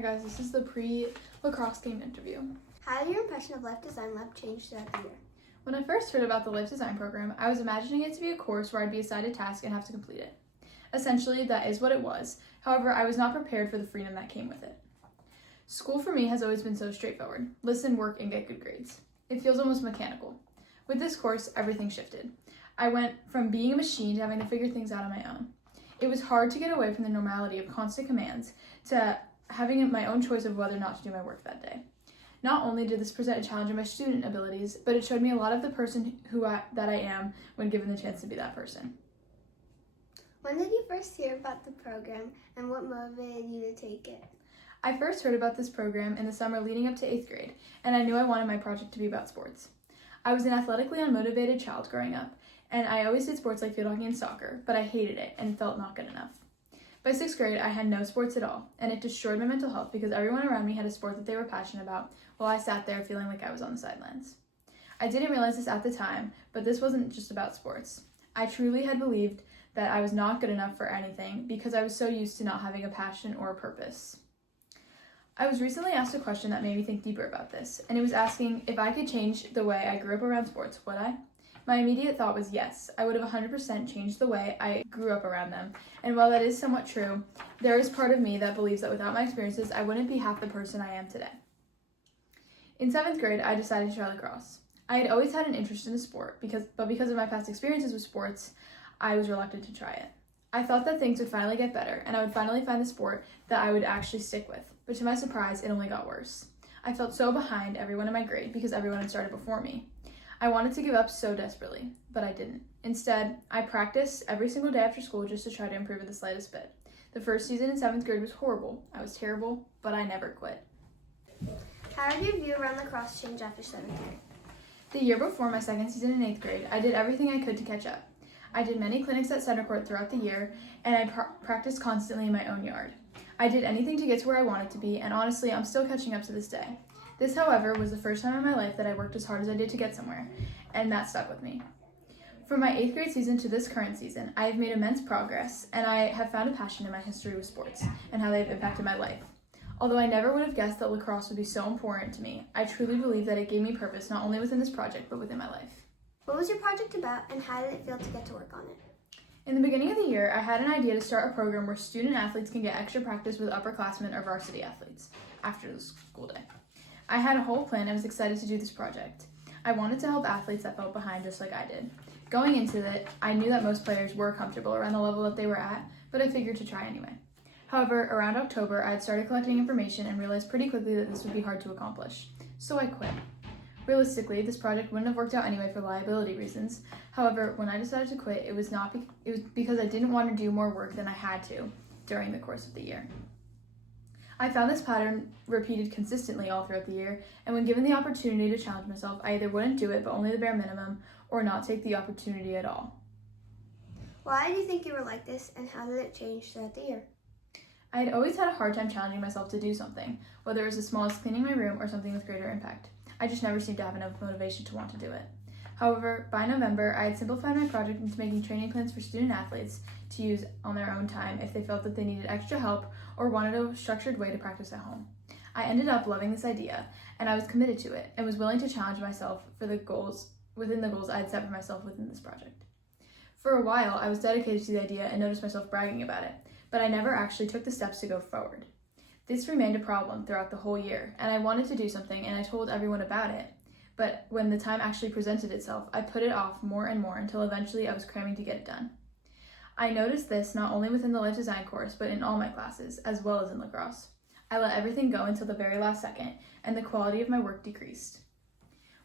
Hi guys, this is the pre-lacrosse game interview. How did your impression of Life Design Lab change throughout the year? When I first heard about the Life Design program, I was imagining it to be a course where I'd be assigned a task and have to complete it. Essentially, that is what it was. However, I was not prepared for the freedom that came with it. School for me has always been so straightforward. Listen, work, and get good grades. It feels almost mechanical. With this course, everything shifted. I went from being a machine to having to figure things out on my own. It was hard to get away from the normality of constant commands to having my own choice of whether or not to do my work that day. Not only did this present a challenge in my student abilities, but it showed me a lot of the person that I am when given the chance to be that person. When did you first hear about the program and what motivated you to take it? I first heard about this program in the summer leading up to 8th grade, and I knew I wanted my project to be about sports. I was an athletically unmotivated child growing up, and I always did sports like field hockey and soccer, but I hated it and felt not good enough. By 6th grade, I had no sports at all, and it destroyed my mental health because everyone around me had a sport that they were passionate about, while I sat there feeling like I was on the sidelines. I didn't realize this at the time, but this wasn't just about sports. I truly had believed that I was not good enough for anything because I was so used to not having a passion or a purpose. I was recently asked a question that made me think deeper about this, and it was asking if I could change the way I grew up around sports, would I? My immediate thought was yes, I would have 100% changed the way I grew up around them. And while that is somewhat true, there is part of me that believes that without my experiences, I wouldn't be half the person I am today. In 7th grade, I decided to try lacrosse. I had always had an interest in the sport, but because of my past experiences with sports, I was reluctant to try it. I thought that things would finally get better, and I would finally find the sport that I would actually stick with. But to my surprise, it only got worse. I felt so behind everyone in my grade because everyone had started before me. I wanted to give up so desperately, but I didn't. Instead, I practiced every single day after school just to try to improve it the slightest bit. The first season in 7th grade was horrible. I was terrible, but I never quit. How did your view around lacrosse change after 7th grade? The year before my second season in 8th grade, I did everything I could to catch up. I did many clinics at center court throughout the year, and I practiced constantly in my own yard. I did anything to get to where I wanted to be, and honestly, I'm still catching up to this day. This, however, was the first time in my life that I worked as hard as I did to get somewhere, and that stuck with me. From my 8th grade season to this current season, I have made immense progress, and I have found a passion in my history with sports and how they have impacted my life. Although I never would have guessed that lacrosse would be so important to me, I truly believe that it gave me purpose not only within this project, but within my life. What was your project about, and how did it feel to get to work on it? In the beginning of the year, I had an idea to start a program where student athletes can get extra practice with upperclassmen or varsity athletes after the school day. I had a whole plan and was excited to do this project. I wanted to help athletes that felt behind just like I did. Going into it, I knew that most players were comfortable around the level that they were at, but I figured to try anyway. However, around October, I had started collecting information and realized pretty quickly that this would be hard to accomplish, so I quit. Realistically, this project wouldn't have worked out anyway for liability reasons. However, when I decided to quit, it was because I didn't want to do more work than I had to during the course of the year. I found this pattern repeated consistently all throughout the year, and when given the opportunity to challenge myself, I either wouldn't do it, but only the bare minimum, or not take the opportunity at all. Why did you think you were like this, and how did it change throughout the year? I had always had a hard time challenging myself to do something, whether it was as small as cleaning my room or something with greater impact. I just never seemed to have enough motivation to want to do it. However, by November, I had simplified my project into making training plans for student athletes to use on their own time if they felt that they needed extra help or wanted a structured way to practice at home. I ended up loving this idea, and I was committed to it and was willing to challenge myself within the goals I had set for myself within this project. For a while, I was dedicated to the idea and noticed myself bragging about it, but I never actually took the steps to go forward. This remained a problem throughout the whole year, and I wanted to do something, and I told everyone about it. But when the time actually presented itself, I put it off more and more until eventually I was cramming to get it done. I noticed this not only within the life design course, but in all my classes, as well as in lacrosse. I let everything go until the very last second, and the quality of my work decreased.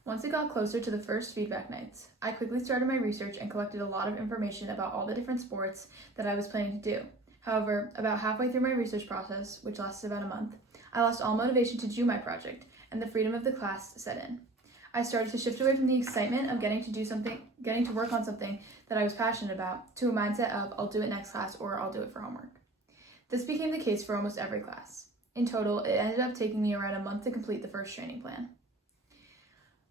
Once it got closer to the first feedback nights, I quickly started my research and collected a lot of information about all the different sports that I was planning to do. However, about halfway through my research process, which lasted about a month, I lost all motivation to do my project, and the freedom of the class set in. I started to shift away from the excitement of getting to work on something that I was passionate about, to a mindset of I'll do it next class or I'll do it for homework. This became the case for almost every class. In total, it ended up taking me around a month to complete the first training plan.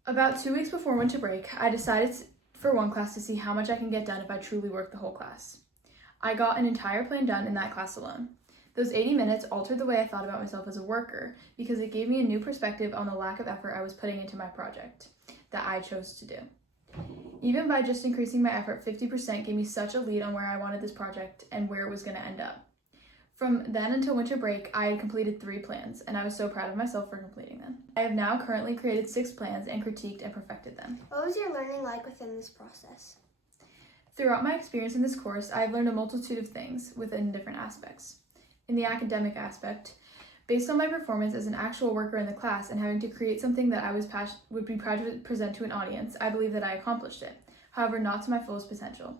About 2 weeks before winter break, I decided for one class to see how much I can get done if I truly work the whole class. I got an entire plan done in that class alone. Those 80 minutes altered the way I thought about myself as a worker because it gave me a new perspective on the lack of effort I was putting into my project that I chose to do. Even by just increasing my effort 50% gave me such a lead on where I wanted this project and where it was going to end up. From then until winter break, I had completed 3 plans, and I was so proud of myself for completing them. I have now currently created 6 plans and critiqued and perfected them. What was your learning like within this process? Throughout my experience in this course, I have learned a multitude of things within different aspects. In the academic aspect, based on my performance as an actual worker in the class and having to create something that I would be proud to present to an audience, I believe that I accomplished it, however, not to my fullest potential.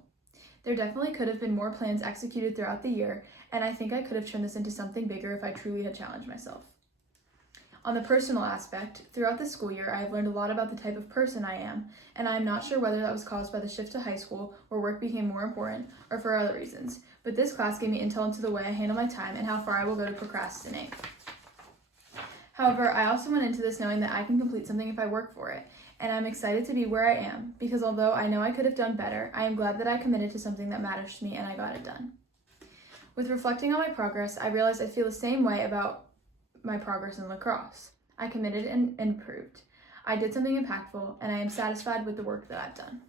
There definitely could have been more plans executed throughout the year, and I think I could have turned this into something bigger if I truly had challenged myself. On the personal aspect, throughout the school year, I have learned a lot about the type of person I am, and I am not sure whether that was caused by the shift to high school, where work became more important, or for other reasons, but this class gave me intel into the way I handle my time and how far I will go to procrastinate. However, I also went into this knowing that I can complete something if I work for it, and I'm excited to be where I am, because although I know I could have done better, I am glad that I committed to something that matters to me and I got it done. With reflecting on my progress, I realized I feel the same way about my progress in lacrosse. I committed and improved. I did something impactful, and I am satisfied with the work that I've done.